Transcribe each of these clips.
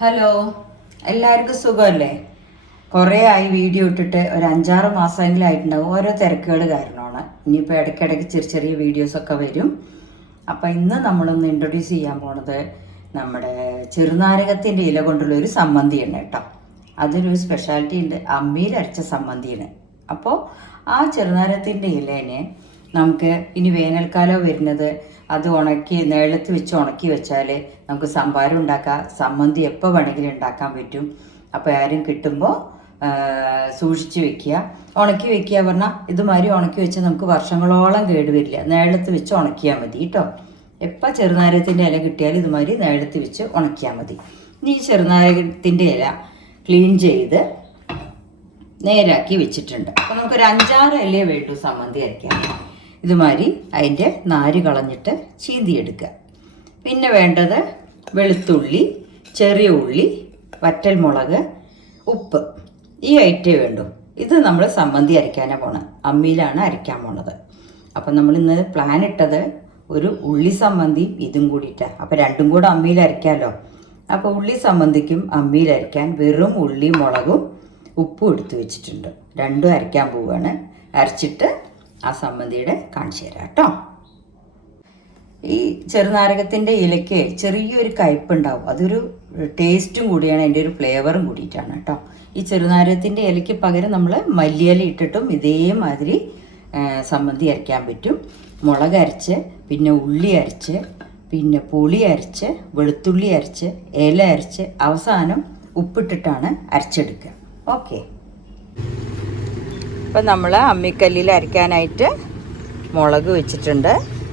Hello, എല്ലാവർക്കും സുഖമല്ലേ? കുറേ ആയി വീഡിയോ ഇട്ടിട്ട് ഒരു 5-6 മാസമെങ്കിലും ആയിട്ടുണ്ടാവും. ഓരോ തിരക്കുകൾ കാരണമാണ്. ഇനിയിപ്പോൾ ഇടയ്ക്കിടയ്ക്ക് ചെറിയ ചെറിയ വീഡിയോസൊക്കെ വരും. അപ്പം ഇന്ന് നമ്മളൊന്ന് ഇൻട്രൊഡ്യൂസ് ചെയ്യാൻ പോണത് നമ്മുടെ ചെറുനാരകത്തിൻ്റെ ഇല കൊണ്ടുള്ള ഒരു സമ്മന്തിയാണ് കേട്ടോ. അതിനൊരു സ്പെഷ്യാലിറ്റി ഉണ്ട്, അമ്മിയിൽ അരച്ച സമ്മന്തിയാണ്. അപ്പോൾ ആ ചെറുനാരകത്തിൻ്റെ ഇലേനെ നമുക്ക് ഇനി വേനൽക്കാലം വരുന്നത് അത് ഉണക്കി നേളത്ത് വെച്ച് ഉണക്കി വെച്ചാൽ നമുക്ക് സംഭാരം ഉണ്ടാക്കാം, സമ്മന്തി എപ്പോൾ വേണമെങ്കിലും ഉണ്ടാക്കാൻ പറ്റും. അപ്പോൾ ആരും കിട്ടുമ്പോൾ സൂക്ഷിച്ച് വെക്കുക. ഉണക്കി വെക്കുക പറഞ്ഞാൽ ഇതുമാതിരി ഉണക്കി വെച്ചാൽ നമുക്ക് വർഷങ്ങളോളം കേടുവരില്ല. നേളത്ത് വെച്ച് ഉണക്കിയാൽ മതി കേട്ടോ. എപ്പോൾ ചെറുനാരകത്തിൻ്റെ ഇല കിട്ടിയാലും ഇതുമാതിരി നേളത്ത് വെച്ച് ഉണക്കിയാൽ മതി. ഇനി ഈ ചെറുനാരകത്തിൻ്റെ ഇല ക്ലീൻ ചെയ്ത് നേരാക്കി വെച്ചിട്ടുണ്ട്. അപ്പോൾ നമുക്കൊരു 5-6 ഇലയേ വേണ്ടു സമ്മന്തി അരയ്ക്കാൻ. ഇതുമാതിരി അതിൻ്റെ നാര് കളഞ്ഞിട്ട് ചീന്തിയെടുക്കുക. പിന്നെ വേണ്ടത് വെളുത്തുള്ളി, ചെറിയ ഉള്ളി, വറ്റൽമുളക്, ഉപ്പ്, ഈ ഐറ്റേ വേണ്ടു. ഇത് നമ്മൾ സമ്മന്തി അരയ്ക്കാനാണ് പോണത്, അമ്മിയിലാണ് അരയ്ക്കാൻ പോണത്. അപ്പം നമ്മളിന്ന് പ്ലാൻ ഇട്ടത് ഒരു ഉള്ളി സമ്മന്തി ഇതും കൂടിയിട്ടാണ്. അപ്പം രണ്ടും കൂടെ അമ്മിയിൽ അരയ്ക്കാമല്ലോ. അപ്പോൾ ഉള്ളി സമ്മന്തിക്കും അമ്മിയിൽ അരയ്ക്കാൻ വെറും ഉള്ളി, മുളകും ഉപ്പും എടുത്ത് വെച്ചിട്ടുണ്ട്. രണ്ടും അരയ്ക്കാൻ പോവുകയാണ്. അരച്ചിട്ട് ആ സമ്മന്തിയുടെ കാണിച്ചു തരാം കേട്ടോ. ഈ ചെറുനാരകത്തിൻ്റെ ഇലയ്ക്ക് ചെറിയൊരു കയ്പുണ്ടാവും, അതൊരു ടേസ്റ്റും കൂടിയാണ്, അതിൻ്റെ ഒരു ഫ്ലേവറും കൂടിയിട്ടാണ് കേട്ടോ. ഈ ചെറുനാരകത്തിൻ്റെ ഇലയ്ക്ക് പകരം നമ്മൾ മല്ലിയില ഇട്ടിട്ടും ഇതേമാതിരി സമ്മന്തി അരയ്ക്കാൻ പറ്റും. മുളക് അരച്ച്, പിന്നെ ഉള്ളി അരച്ച്, പിന്നെ പുളി അരച്ച്, വെളുത്തുള്ളി അരച്ച്, ഇല അരച്ച്, അവസാനം ഉപ്പിട്ടിട്ടാണ് അരച്ചെടുക്കുക. ഓക്കെ, ഇപ്പം നമ്മൾ അമ്മിക്കല്ലിൽ അരയ്ക്കാനായിട്ട് മുളക് വെച്ചിട്ടുണ്ട്.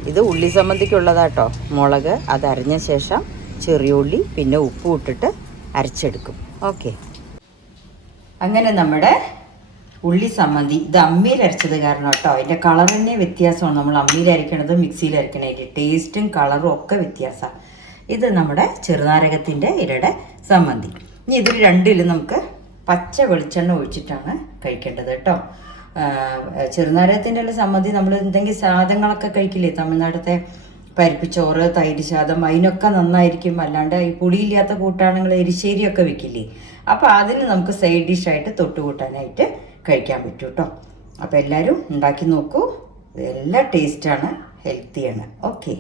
ഇത് ഉള്ളി സമ്മന്തിക്കുള്ളതാട്ടോ. മുളക് അത് അരഞ്ഞ ശേഷം ചെറിയ ഉള്ളി പിന്നെ ഉപ്പും ഇട്ടിട്ട് അരച്ചെടുക്കും. ഓക്കെ, അങ്ങനെ നമ്മുടെ ഉള്ളി സമ്മന്തി ഇത് അമ്മിയിൽ അരച്ചത് കാരണം കേട്ടോ. അതിൻ്റെ കളർ തന്നെ വ്യത്യാസമാണ്. നമ്മൾ അമ്മിയിൽ അരയ്ക്കണത് മിക്സിയിൽ അരയ്ക്കണതിൻ്റെ ടേസ്റ്റും കളറും ഒക്കെ വ്യത്യാസമാണ്. ഇത് നമ്മുടെ ചെറുനാരകത്തിൻ്റെ ഇലയുടെ സമ്മന്തി. ഇനി ഇതിൽ രണ്ടിലും നമുക്ക് പച്ച വെളിച്ചെണ്ണ ഒഴിച്ചിട്ടാണ് കഴിക്കേണ്ടത് കേട്ടോ. ചെറുനാരകത്തിൻ്റെ സമ്മന്തി നമ്മൾ എന്തെങ്കിലും സാധനങ്ങളൊക്കെ കഴിക്കില്ലേ, തമിഴ്നാടത്തെ പരിപ്പിച്ചോറ്, തൈര് ശാദം, അതിനൊക്കെ നന്നായിരിക്കും. അല്ലാണ്ട് ഈ പുളിയില്ലാത്ത കൂട്ടാണെങ്കിൽ എരിശ്ശേരിയൊക്കെ വെക്കില്ലേ, അപ്പോൾ അതിന് നമുക്ക് സൈഡ് ഡിഷായിട്ട് തൊട്ടുകൂട്ടാനായിട്ട് കഴിക്കാൻ പറ്റും കേട്ടോ. അപ്പോൾ എല്ലാവരും ഉണ്ടാക്കി നോക്കൂ, നല്ല ടേസ്റ്റാണ്, ഹെൽത്തിയാണ്. ഓക്കെ.